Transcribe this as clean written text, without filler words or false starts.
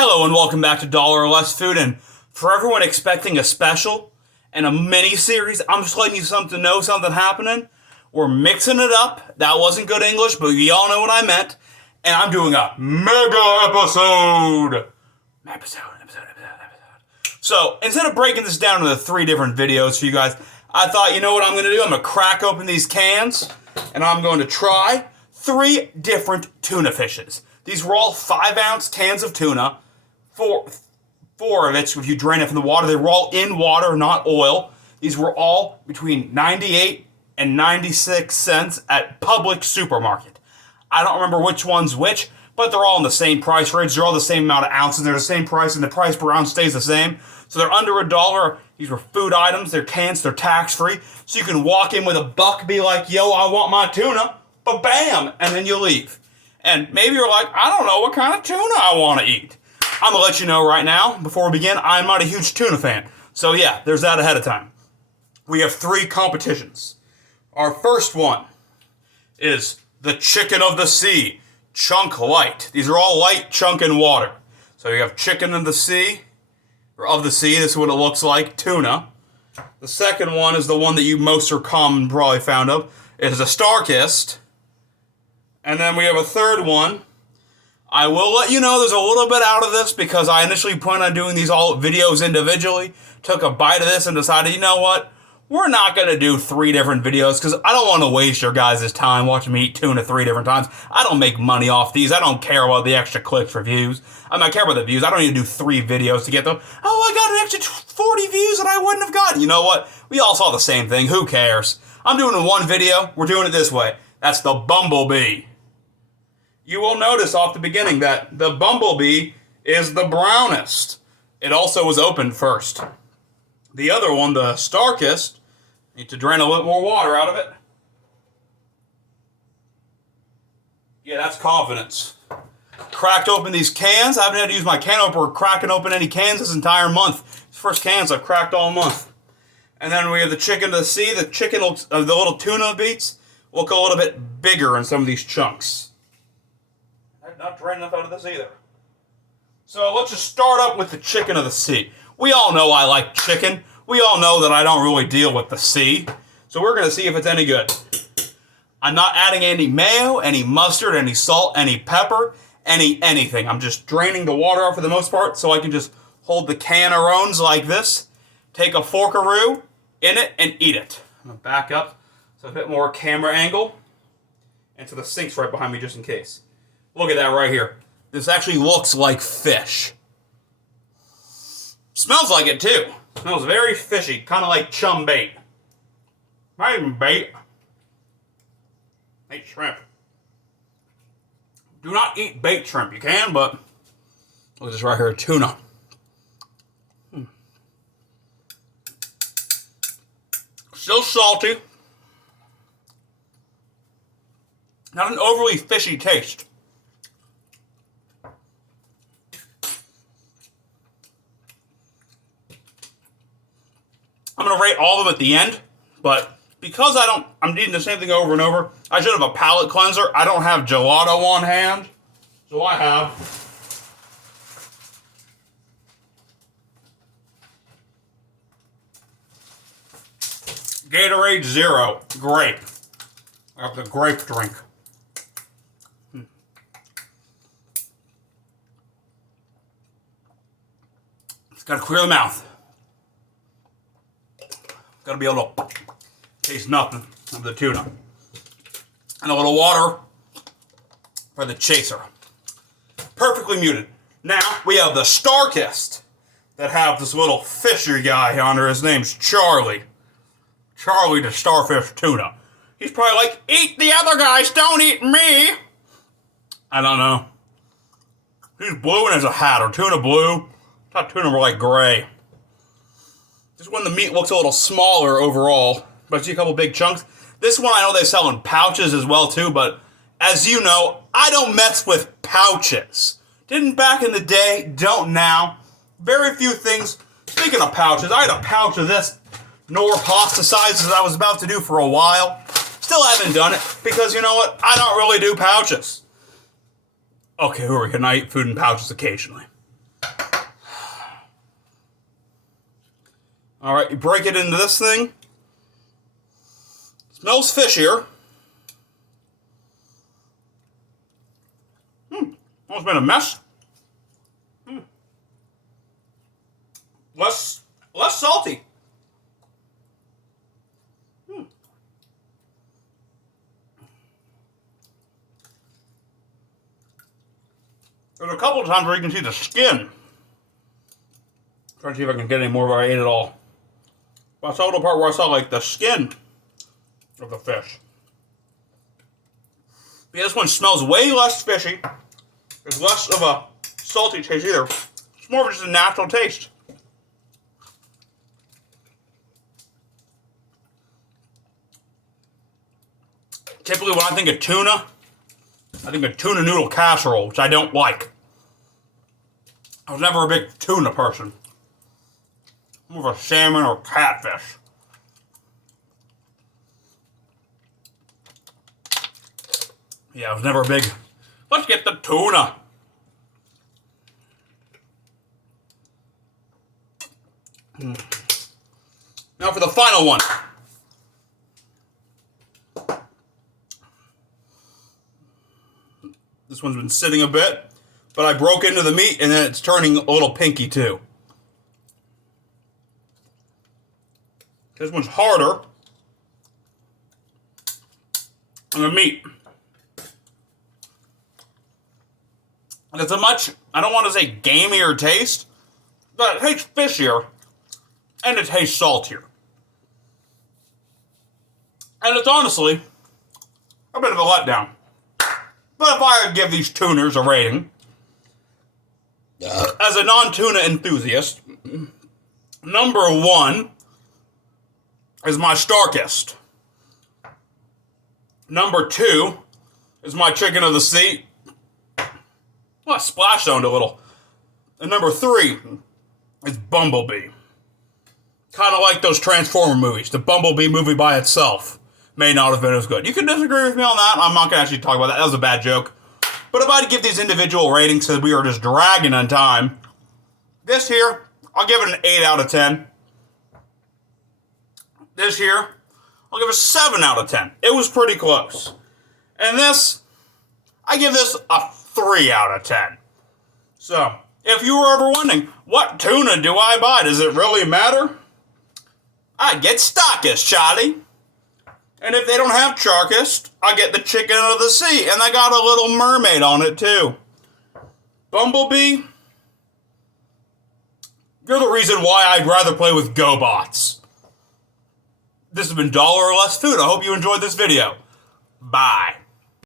Hello and welcome back to Dollar or Less Food. And for everyone expecting a special and a mini series, I'm just letting you know something happening. We're mixing it up. That wasn't good English, but y'all know what I meant. And I'm doing a mega episode. So instead of breaking this down into 3 different videos for you guys, I thought, you know what I'm going to do? I'm going to crack open these cans and I'm going to try 3 different tuna fishes. These were all 5-ounce cans of tuna. Four of it, so if you drain it from the water, they were all in water, not oil. These were all between 98 and 96 cents at Publix supermarket. I don't remember which one's which, but they're all in the same price range. They're all the same amount of ounces. They're the same price, and the price per ounce stays the same. So they're under $1. These were food items. They're cans. They're tax-free. So you can walk in with a buck, be like, yo, I want my tuna. Ba-bam! And then you leave. And maybe you're like, I don't know what kind of tuna I want to eat. I'm going to let you know right now, before we begin, I'm not a huge tuna fan. So yeah, there's that ahead of time. We have 3 competitions. Our first one is the chicken of the sea, chunk light. These are all light chunk in water. So you have chicken of the sea, this is what it looks like, tuna. The second one is the one that you most are common probably found of. It is a StarKist. And then we have a third one. I will let you know there's a little bit out of this because I initially planned on doing these all videos individually. Took a bite of this and decided, you know what? We're not going to do 3 different videos because I don't want to waste your guys' time watching me eat tuna 3 different times. I don't make money off these. I don't care about the extra clicks for views. I care about the views. I don't need to do 3 videos to get them. Oh, I got an extra 40 views that I wouldn't have gotten. You know what? We all saw the same thing. Who cares? I'm doing it in one video. We're doing it this way. That's the Bumblebee. You will notice off the beginning that the Bumblebee is the brownest. It also was opened first. The other one, the StarKist, need to drain a little more water out of it. Yeah, that's confidence. Cracked open these cans. I haven't had to use my can opener cracking open any cans this entire month. First cans I've cracked all month. And then we have the chicken of the sea. The chicken looks, the little tuna beats look a little bit bigger in some of these chunks. Not drained enough out of this either. So let's just start up with the chicken of the sea. We all know I like chicken. We all know that I don't really deal with the sea. So we're going to see if it's any good. I'm not adding any mayo, any mustard, any salt, any pepper, anything. I'm just draining the water out for the most part so I can just hold the cannerones like this, take a forkaroo in it, and eat it. I'm going to back up so a bit more camera angle. And so the sink's right behind me just in case. Look at that right here. This actually looks like fish. Smells like it too. Smells very fishy, kind of like chum bait. Not even bait. Bait shrimp. Do not eat bait shrimp. You can, but look at this right here, tuna. Still salty. Not an overly fishy taste. I'm going to rate all of them at the end, but because I'm eating the same thing over and over, I should have a palate cleanser. I don't have gelato on hand, so I have Gatorade Zero Grape. I have the grape drink. It's got to clear the mouth. Got to be able to taste nothing of the tuna. And a little water for the chaser. Perfectly muted. Now, we have the StarKist that have this little fisher guy on there. His name's Charlie. Charlie the starfish tuna. He's probably like, eat the other guys, don't eat me. I don't know. He's blue and has a hat, or tuna blue. I thought tuna were like gray. This one, the meat looks a little smaller overall, but I see a couple big chunks. This one, I know they sell in pouches as well, too, but as you know, I don't mess with pouches. Didn't back in the day, don't now. Very few things. Speaking of pouches, I had a pouch of this Nor pasta sizes I was about to do for a while. Still haven't done it, because you know what? I don't really do pouches. Okay, who are we? Can I eat food in pouches occasionally? Alright, you break it into this thing. Smells fishier. Almost been a mess. Less salty. There's a couple of times where you can see the skin. Trying to see if I can get any more where I ate it all. But I saw the part where I saw like the skin of the fish. Yeah, this one smells way less fishy. There's less of a salty taste either. It's more of just a natural taste. Typically when I think of tuna, I think of tuna noodle casserole, which I don't like. I was never a big tuna person. More of a salmon or catfish. Yeah, I was never a big... Let's get the tuna. Now for the final one. This one's been sitting a bit, but I broke into the meat and then it's turning a little pinky too. This one's harder than the meat. And it's a much, I don't want to say gamier taste, but it tastes fishier and it tastes saltier. And it's honestly a bit of a letdown. But if I would give these tuners a rating, as a non-tuna enthusiast, number 1 is my StarKist. Number 2 is my chicken of the sea. Well, I splash zoned a little. And number 3 is Bumblebee. Kind of like those Transformer movies. The Bumblebee movie by itself may not have been as good. You can disagree with me on that. I'm not going to actually talk about that. That was a bad joke. But if I had to give these individual ratings since we are just dragging on time, this here, I'll give it an 8 out of 10. This here, I'll give it a 7 out of 10. It was pretty close. And this, I give this a 3 out of 10. So, if you were ever wondering, what tuna do I buy? Does it really matter? I get StarKist, Charlie. And if they don't have StarKist, I get the chicken of the sea. And I got a little mermaid on it, too. Bumblebee, you're the reason why I'd rather play with GoBots. This has been Dollar or Less Food. I hope you enjoyed this video. Bye.